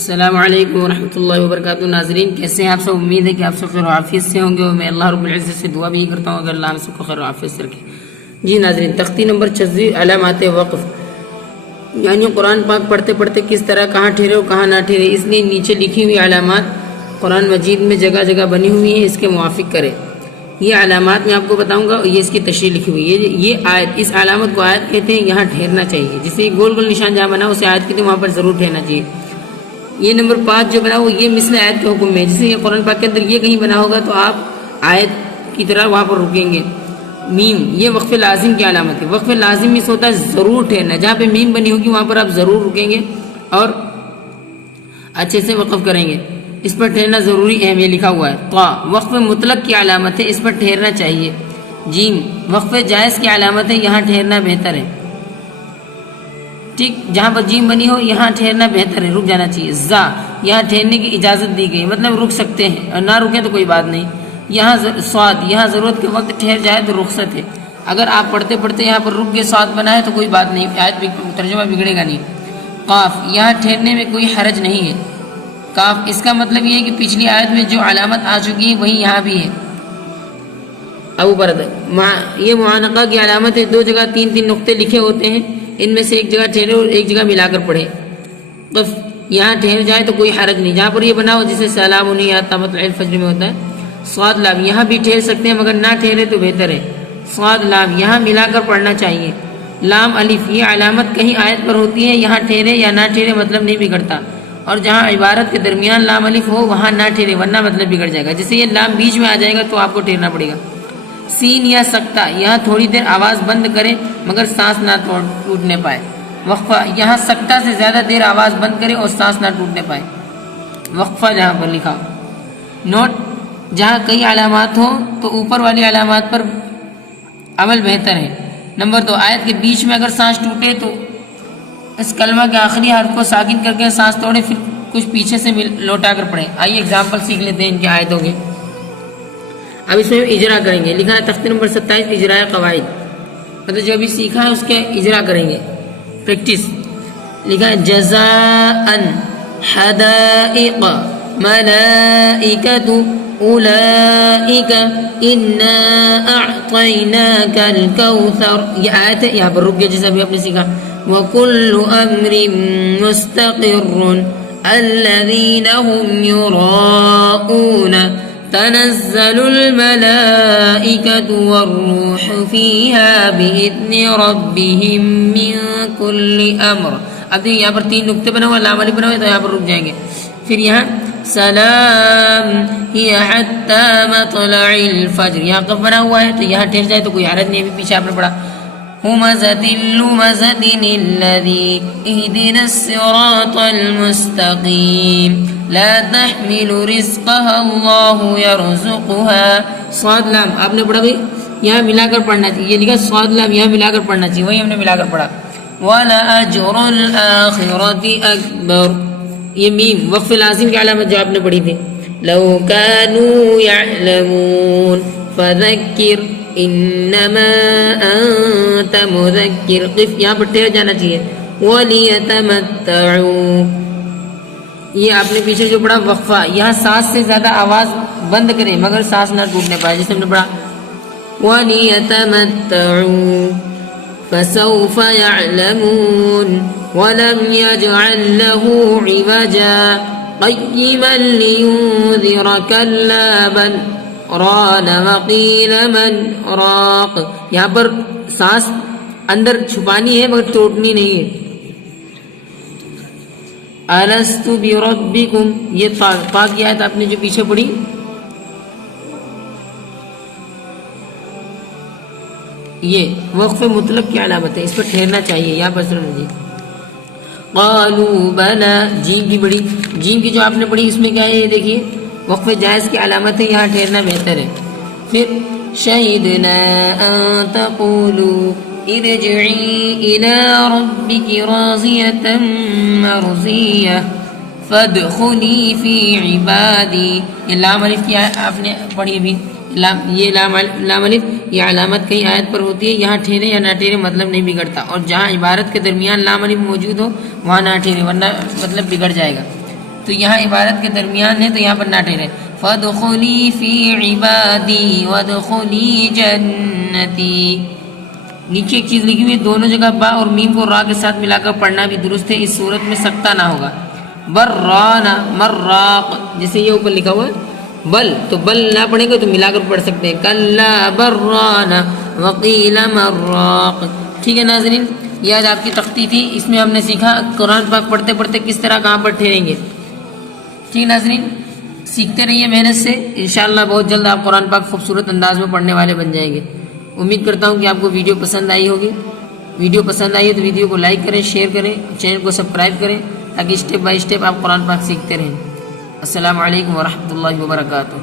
السلام علیکم ورحمۃ اللہ وبرکاتہ۔ ناظرین کیسے ہیں آپ سب؟ امید ہے کہ آپ سب خیر و عافیت سے ہوں گے اور میں اللہ رب العزت سے دعا بھی کرتا ہوں کہ اللہ ہم سب کو خیر و عافیت سے رکھے۔ جی ناظرین، تختی نمبر 26 علامات وقف، یعنی قرآن پاک پڑھتے پڑھتے کس طرح کہاں ٹھہرے اور کہاں نہ ٹھہرے، اس لیے نیچے لکھی ہوئی علامات قرآن مجید میں جگہ جگہ بنی ہوئی ہیں، اس کے موافق کرے۔ یہ علامات میں آپ کو بتاؤں گا، یہ اس کی تشریح لکھی ہوئی ہے۔ یہ آیت، اس علامت کو آیت کہتے ہیں، یہاں ٹھہرنا چاہیے۔ جسے گول گول نشان جہاں بنا اسے آیت کہتے ہیں، وہاں پر ضرور ٹھہرنا چاہیے۔ یہ نمبر 5 جو بنا وہ یہ مثل آیت کے حکم میں، جسے یہ قرآن پاک کے اندر یہ کہیں بنا ہوگا تو آپ آیت کی طرح وہاں پر رکیں گے۔ میم، یہ وقف لازم کی علامت ہے۔ وقف لازم اس ہوتا ہے ضرور ٹھہرنا، جہاں پہ میم بنی ہوگی وہاں پر آپ ضرور رکیں گے اور اچھے سے وقف کریں گے۔ اس پر ٹھہرنا ضروری اہم، یہ لکھا ہوا ہے۔ طا، وقف مطلق کی علامت ہے، اس پر ٹھہرنا چاہیے۔ جیم، وقف جائز کی علامت ہے، یہاں ٹھہرنا بہتر ہے۔ ٹھیک، جہاں پر جیم بنی ہو یہاں ٹھہرنا بہتر ہے، رک جانا چاہیے۔ زا، یہاں ٹھہرنے کی اجازت دی گئی، مطلب رک سکتے ہیں، اور نہ رکیں تو کوئی بات نہیں۔ یہاں سواد، یہاں ضرورت کے وقت ٹھہر جائے تو رخصت ہے۔ اگر آپ پڑھتے پڑھتے یہاں پر رک کے سواد بنا ہے تو کوئی بات نہیں، آیت ترجمہ بگڑے گا نہیں۔ قاف، یہاں ٹھہرنے میں کوئی حرج نہیں ہے۔ کاف، اس کا مطلب یہ ہے کہ پچھلی آیت میں جو علامت آ چکی ہے وہی یہاں بھی ہے۔ ابو برد، یہ معانقہ کی علامت ہے، 2 جگہ 3 نقطے لکھے ہوتے ہیں، ان میں سے ایک جگہ ٹھہرے اور ایک جگہ ملا کر پڑھے۔ قف، یہاں ٹھہر جائے تو کوئی حرج نہیں، جہاں پر یہ بنا ہو، جسے سلام نہیں آتا مطلع الفجر میں ہوتا ہے۔ صاد لام، یہاں بھی ٹھہر سکتے ہیں مگر نہ ٹھہرے تو بہتر ہے۔ صاد لام، یہاں ملا کر پڑھنا چاہیے۔ لام الف، یہ علامت کہیں آیت پر ہوتی ہے، یہاں ٹھہرے یا نہ ٹھہرے مطلب نہیں بگڑتا، اور جہاں عبارت کے درمیان لام الف ہو وہاں نہ ٹھہرے ورنہ مطلب بگڑ جائے گا۔ جیسے یہ لام بیچ میں آ جائے گا تو آپ کو ٹھہرنا پڑے گا۔ سین یا سکتہ، یہاں تھوڑی دیر آواز بند کرے مگر سانس نہ ٹوٹنے پائے۔ وقفہ، یہاں سکتہ سے زیادہ دیر آواز بند کرے اور سانس نہ ٹوٹنے پائے۔ وقفہ جہاں پر لکھا نوٹ، جہاں کئی علامات ہوں تو اوپر والی علامات پر عمل بہتر ہے۔ نمبر 2، آیت کے بیچ میں اگر سانس ٹوٹے تو اس کلمہ کے آخری حرف کو ساکن کر کے سانس توڑے، پھر کچھ پیچھے سے لوٹا کر پڑھیں۔ آئیے ایگزامپل سیکھ لیتے ہیں ان کی آیتوں کے۔ اب اس میں اجرا کریں گے، لکھا ہے تختی نمبر 27 اجراء قواعد، مطلب جو ابھی سیکھا ہے اس کے اجرا کریں گے، پریکٹس۔ لکھا ہے جزاء حدائق ملائکۃ اولئک انا اعطیناک الکوثر، یہ آیت ہے، یہاں پر رک گیا جیسا ابھی آپ نے سیکھا۔ وکل امر مستقر الذین هم یراؤون تنزل الملائکۃ والروح فیہا بإذن ربہم من کل امر۔ اب دیکھیں یہاں پر 3 نقطے بنا ہوا، لام الف بنا ہوا ہے، تو یہاں پر رک جائیں گے۔ پھر یہاں سلام ہی حتی مطلع الفجر، یہاں قف بنا ہوا ہے تو یہاں ٹھہر جائے تو کوئی حرج نہیں، ابھی پیچھے آپ نے پڑھا۔ ہمزۃ لمزۃ الذی اہدنا الصراط المستقیم لا تحمل رزقها اللہ یرزقها۔ صاد لام آپ نے پڑھا بھائی، یہاں ملا کر پڑھنا چاہیے، یہ لکھا صاد لام یہاں ملا کر پڑھنا چاہیے، وہی ہم نے ملا کر پڑھا۔ وَلَأَجْرُ الْآخِرَةِ أَكْبَرُ، یہ میم وقف لازم کی علامت جو آپ نے پڑھی تھی۔ لَوْ كَانُوا يَعْلَمُونَ فَذَكِّرْ إِنَّمَا أَنْتَ مُذَكِّرْ، قف، یہاں پر ٹھہر جانا چاہیے۔ وَلِيَتَمَتَّعُوا، یہ آپ نے پیچھے جو پڑھا وقفہ، یہاں سانس سے زیادہ آواز بند کریں مگر سانس نہ ٹوٹنے پائے، جیسے ہم نے پڑھا وَلِيَتَمَتَّعُوا فَسَوْفَ يَعْلَمُونَ وَلَمْ يَجْعَلْ لَهُ عِوَجًا قَيِّمًا لِيُنذِرَ كَلَّا بَلْ رَانَ وَقِيلَ مَنْ رَاقٍ، یہاں پر سانس اندر چھپانی ہے مگر توڑنی نہیں ہے۔ أَلَسْتُ بِرَبِّكُمْ، یہ پاک کی آیت آپ نے جو پیچھے پڑھی، یہ وقف مطلق کی علامت ہے، اس پر ٹھہرنا چاہیے، یہاں پر سن لیجیے۔ قالوا بلا، جیم کی بڑی، جیم کی جو آپ نے پڑھی اس میں کیا ہے، یہ دیکھیے وقف جائز کی علامت ہے، یہاں ٹھہرنا بہتر ہے۔ پھر شہدنا ان تقولوا ارجعی الی ربک راضیۃ مرضیہ فادخلی فی عبادی، یہ لام الف کی آپ نے پڑھی ابھی، یہ لام الف یہ علامت کہیں آیت پر ہوتی ہے، یہاں ٹھہرے یا نہ ٹھہرے مطلب نہیں بگڑتا، اور جہاں عبارت کے درمیان لام الف موجود ہو وہاں نہ ٹھہرے ورنہ مطلب بگڑ جائے گا۔ تو یہاں عبارت کے درمیان ہے تو یہاں پر نہ ٹھہرے. فَادْخُلِي فِي عِبَادِي وَادْخُلِي جَنَّتِي. نیچے ایک چیز لکھی ہوئی ہے، دونوں جگہ با اور میم کو را کے ساتھ ملا کر پڑھنا بھی درست ہے، اس صورت میں سکتہ نہ ہوگا. برانا مراق، جیسے یہ اوپر لکھا ہوا ہے بل، تو بل نہ پڑھیں گے تو ملا کر پڑھ سکتے ہیں کلا برانا وقیل مراق. ٹھیک ہے ناظرین، یہ آج آپ کی تختی تھی، اس میں ہم نے سیکھا قرآن پاک پڑھتے پڑھتے کس طرح کہاں پر ٹھہریں گے. ٹھیک ہے ناظرین، سیکھتے رہیے محنت سے، انشاءاللہ بہت جلد آپ قرآن پاک خوبصورت انداز میں پڑھنے والے بن جائیں گے. امید کرتا ہوں کہ آپ کو ویڈیو پسند آئی ہوگی. ویڈیو پسند آئی ہے تو ویڈیو کو لائک کریں، شیئر کریں، چینل کو سبسکرائب کریں تاکہ اسٹیپ بائی اسٹیپ آپ قرآن پاک سیکھتے رہیں. السلام علیکم ورحمۃ اللہ وبرکاتہ.